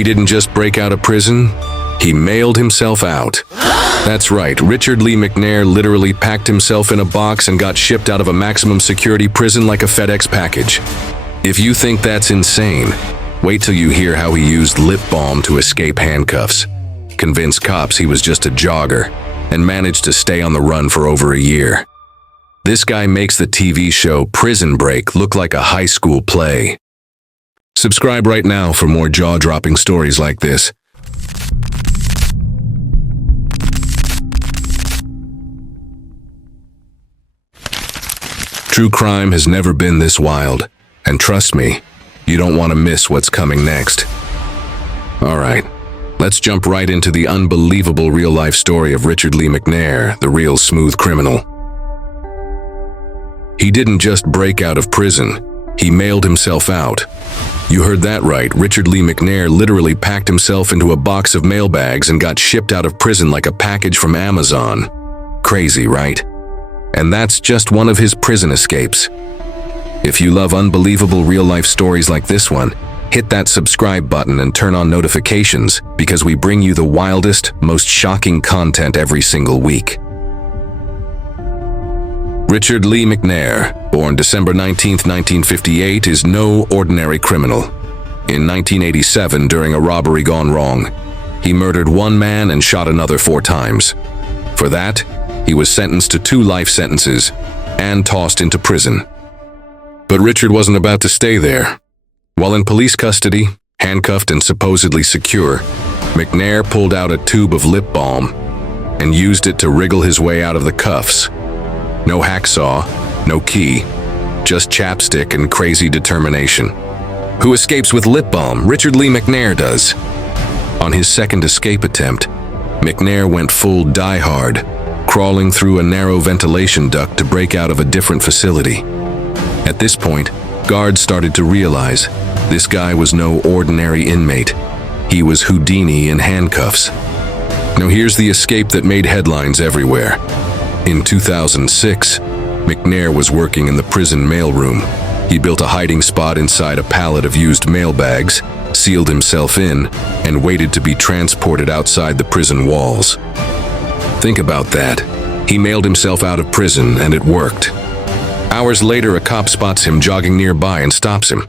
He didn't just break out of prison, he mailed himself out. That's right, Richard Lee McNair literally packed himself in a box and got shipped out of a maximum security prison like a FedEx package. If you think that's insane, wait till you hear how he used lip balm to escape handcuffs, convinced cops he was just a jogger, and managed to stay on the run for over a year. This guy makes the TV show Prison Break look like a high school play. Subscribe right now for more jaw-dropping stories like this. True crime has never been this wild, and trust me, you don't want to miss what's coming next. Alright, let's jump right into the unbelievable real-life story of Richard Lee McNair, the real smooth criminal. He didn't just break out of prison, he mailed himself out. You heard that right, Richard Lee McNair literally packed himself into a box of mail bags and got shipped out of prison like a package from Amazon. Crazy, right? And that's just one of his prison escapes. If you love unbelievable real-life stories like this one, hit that subscribe button and turn on notifications because we bring you the wildest, most shocking content every single week. Richard Lee McNair, born December 19, 1958, is no ordinary criminal. In 1987, during a robbery gone wrong, he murdered one man and shot another 4 times. For that, he was sentenced to 2 life sentences and tossed into prison. But Richard wasn't about to stay there. While in police custody, handcuffed and supposedly secure, McNair pulled out a tube of lip balm and used it to wriggle his way out of the cuffs. No hacksaw, no key, just chapstick and crazy determination. Who escapes with lip balm? Richard Lee McNair does. On his second escape attempt, McNair went full die-hard, crawling through a narrow ventilation duct to break out of a different facility. At this point, guards started to realize this guy was no ordinary inmate. He was Houdini in handcuffs. Now here's the escape that made headlines everywhere. In 2006, McNair was working in the prison mailroom. He built a hiding spot inside a pallet of used mail bags, sealed himself in, and waited to be transported outside the prison walls. Think about that. He mailed himself out of prison, and it worked. Hours later, a cop spots him jogging nearby and stops him.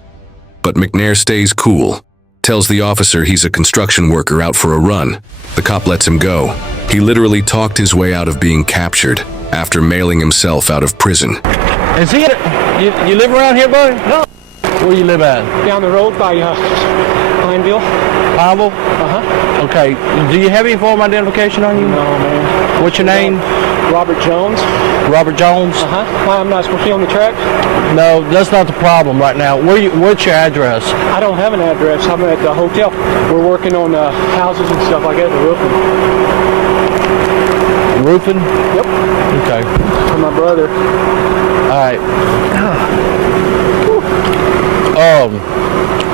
But McNair stays cool, tells the officer he's a construction worker out for a run. The cop lets him go. He literally talked his way out of being captured after mailing himself out of prison. Is he? You live around here, buddy? No. Where you live at? Down the road by Pineville. Pineville? Uh-huh. Okay. Do you have any form of identification on you? No, man. What's your name? Robert Jones. Robert Jones? Uh-huh. Why, I'm not supposed to be on the track? No, that's not the problem right now. What's your address? I don't have an address. I'm at the hotel. We're working on houses and stuff like that, the roofing. Roofing? Yep. Okay. For my brother. All right.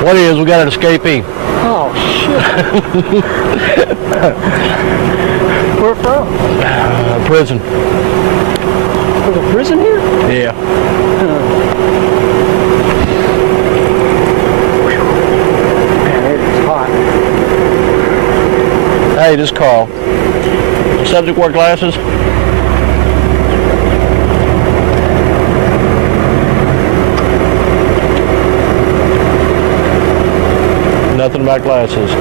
What it is, we got an escapee. Oh, shit. Where from? Prison. There's a prison here? Yeah. Man, it is hot. Hey, this is Carl. Subject wear glasses? Nothing about glasses.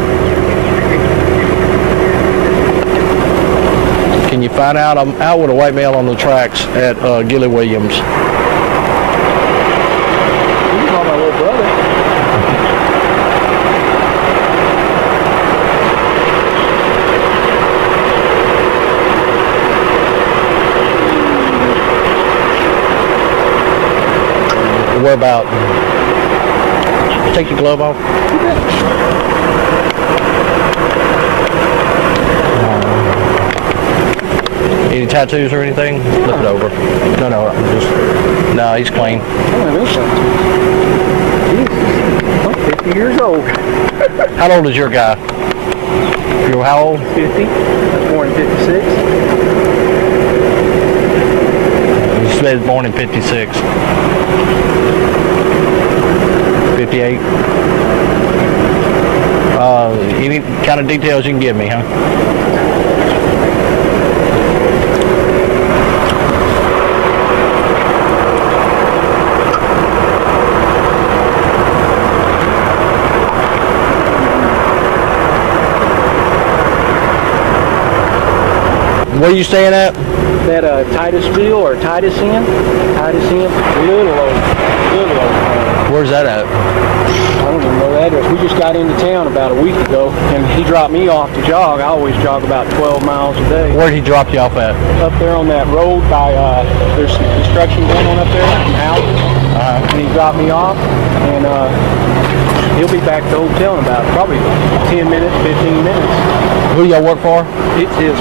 Can you find out? I'm out with a white male on the tracks at 𝐏𝐫𝐢𝐬𝐬𝐬𝐿. You can call my little brother. What about? Take your glove off. Any tattoos or anything? Flip it over. No, he's clean. I'm 50 years old. How old is your guy? You're how old? 50. I was born in 56. You said born in 56. 58. kind of details you can give me, huh? Where are you staying at? That Titusville or Titus Inn? Titus Inn? Little old. Where's that at? I don't even know the address. We just got into town about a week ago, and he dropped me off to jog. I always jog about 12 miles a day. Where'd he drop you off at? Up there on that road by, there's some construction going on up there, some houses. And he dropped me off, and he'll be back to the hotel in about probably 10 minutes, 15 minutes. Who y'all work for? It's his,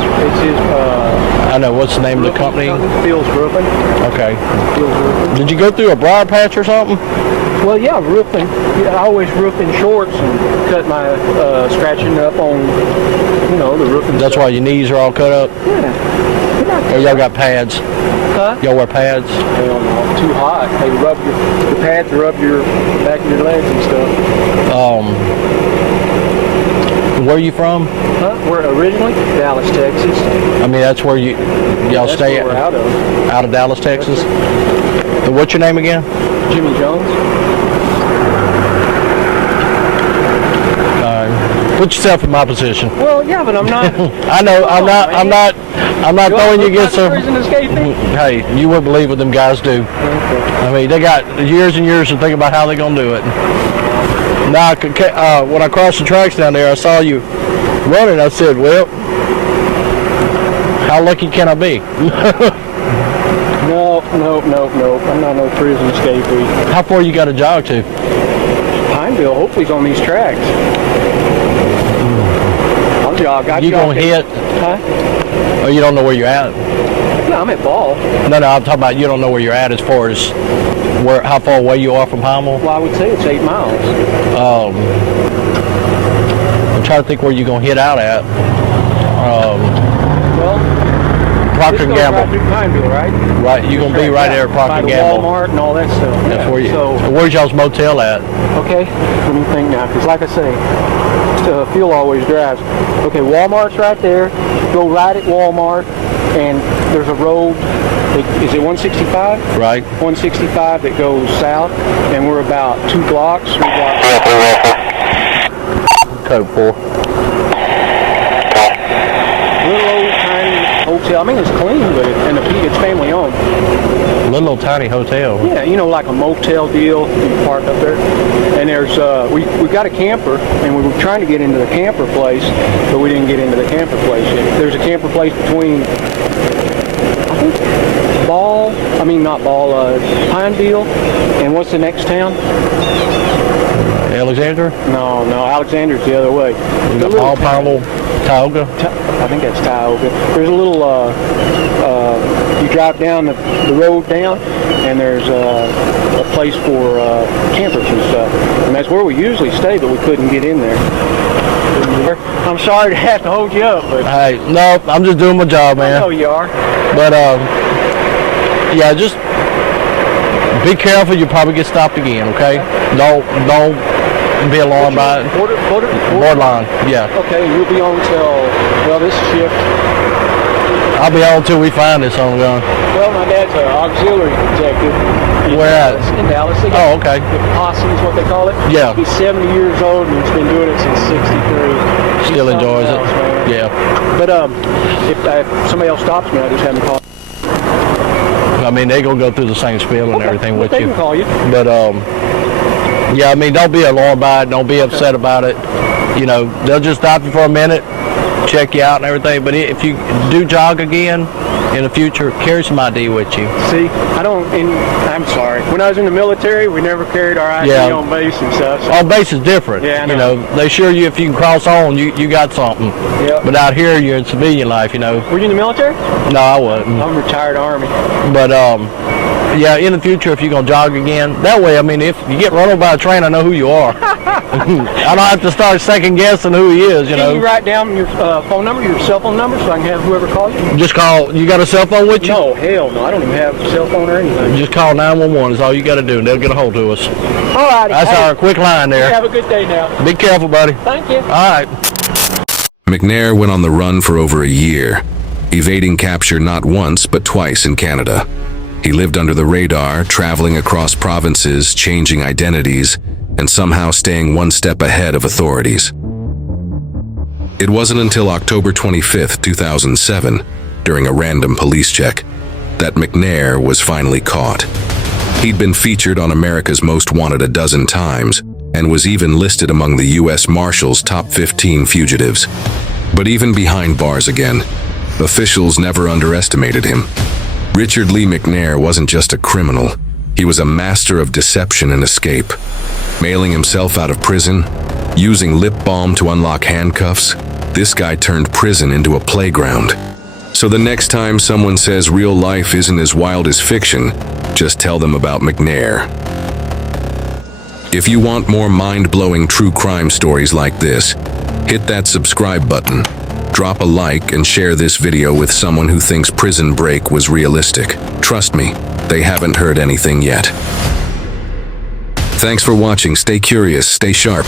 I know, what's the name of the company? Phil's Roofing. Okay. Phil's Roofing. Did you go through a briar patch or something? Well, yeah, roofing. Yeah, I always roof in shorts and cut my scratching up on, you know, the roofing. That's why your knees are all cut up? Yeah. Or y'all got pads? Huh? Y'all wear pads? Hell no, too hot. They rub the pads rub your back of your legs and stuff. Where are you from? Huh? We're originally Dallas, Texas. I mean, that's where y'all stay at. We're out of. Out of Dallas, Texas? What's your name again? Jimmy Jones. Put yourself in my position. Well, yeah, but I'm not. I know. I'm not throwing you against them. Hey, you wouldn't believe what them guys do. Okay. I mean, they got years and years to think about how they're gonna do it. Now, when I crossed the tracks down there, I saw you running. I said, "Well, how lucky can I be?" No. I'm not no prison escapee. How far you got to jog to? Pineville. Hopefully, it's on these tracks. I'll jog. You gonna hit? Huh? Or you don't know where you're at? No, I'm at Ball. No, I'm talking about you don't know where you're at as far as how far away you are from Pineville. Well, I would say it's 8 miles. I'm trying to think where you're gonna hit out at. Well, Procter & Gamble. Right through Pineville, right? Right, you're gonna be right there at Procter & Gamble. Walmart and all that stuff. That's where you. So where's y'all's motel at? Okay, let me think now, because like I say, Phil always drives. Okay, Walmart's right there. Go right at Walmart, and there's a road. Is it 165? Right. 165 that goes south, and we're about 3 blocks. Code 4. Little old tiny hotel. I mean, it's clean, but it's family owned. Little old tiny hotel. Yeah, you know, like a motel deal. You park up there, and there's we got a camper, and we were trying to get into the camper place, but we didn't get into the camper place yet. There's a camper place between, I think, Pineville, and what's the next town? Alexander? No, Alexander's the other way. We got Paul, Pineville, Tioga. I think that's Tioga. There's a little, you drive down the road down, and there's a place for campers and stuff. And that's where we usually stay, but we couldn't get in there. I'm sorry to have to hold you up, but... Hey, no, I'm just doing my job, man. I know you are. But, yeah, just be careful. You'll probably get stopped again, okay? Don't be alarmed by it. Borderline, yeah. Okay, you'll be on till, well, this shift. I'll be on until we find this on the gun. Well, my dad's an auxiliary detective. Where at? In Dallas. Oh, okay. The posse is what they call it. Yeah. He's 70 years old and he's been doing it since 63. Still enjoys it. Man. Yeah. But if somebody else stops me, I just have them call. I mean, they're going to go through the same spiel and everything with they you. They can call you. But, yeah, I mean, don't be alarmed by it. Don't be upset about it. You know, they'll just stop you for a minute, check you out and everything. But if you do jog again in the future, carry some ID with you. See, I'm sorry. When I was in the military, we never carried our ID on base and stuff. So. On base is different. Yeah, I know. You know, they assure you if you can cross on, you got something. Yeah. But out here, you're in civilian life, you know. Were you in the military? No, I wasn't. I'm retired Army. But, yeah, in the future, if you're going to jog again, that way, I mean, if you get run over by a train, I know who you are. I don't have to start second guessing who he is, you know. Can you write down your phone number, your cell phone number, so I can have whoever call you? Just call. You got a cell phone with you? No, hell no. I don't even have a cell phone or anything. Just call 911 is all you got to do, and they'll get a hold of us. All right. That's our quick line there. Have a good day now. Be careful, buddy. Thank you. All right. McNair went on the run for over a year, evading capture not once but twice in Canada. He lived under the radar, traveling across provinces, changing identities, and somehow staying one step ahead of authorities. It wasn't until October 25, 2007, during a random police check, that McNair was finally caught. He'd been featured on America's Most Wanted a dozen times, and was even listed among the U.S. Marshals' top 15 fugitives. But even behind bars again, officials never underestimated him. Richard Lee McNair wasn't just a criminal, he was a master of deception and escape. Mailing himself out of prison, using lip balm to unlock handcuffs, this guy turned prison into a playground. So the next time someone says real life isn't as wild as fiction, just tell them about McNair. If you want more mind-blowing true crime stories like this, hit that subscribe button, drop a like, and share this video with someone who thinks Prison Break was realistic. Trust me, they haven't heard anything yet. Thanks for watching. Stay curious, stay sharp.